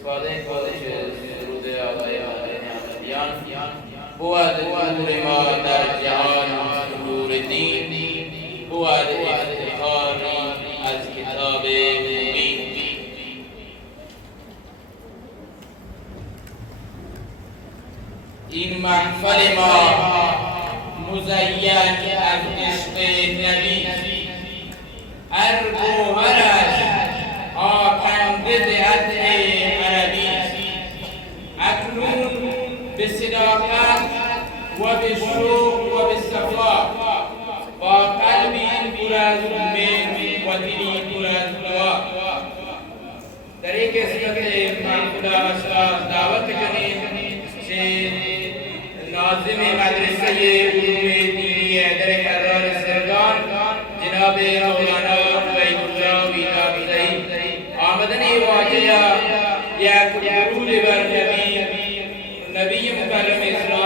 استفاده خودش درود آقای نعمتیان بود نور ما در جهان نور دین بود افتخاری از کتاب مبین. این محفل ما مزین از عشق نبی، هر گوهرش آکنده ز عطر عربی، اکنون به صداقت و به شوق و به صفا، با قلبی پر از امید و دلی پر از دعا در یک قسمت محفل استاد دعوت کنیم که ناظم مدرسه علوم دینی در کرار سردان جناب مولانا عبیدالله ویدابزئی آمدن واجه یک درود بر نبی مکرم اسلام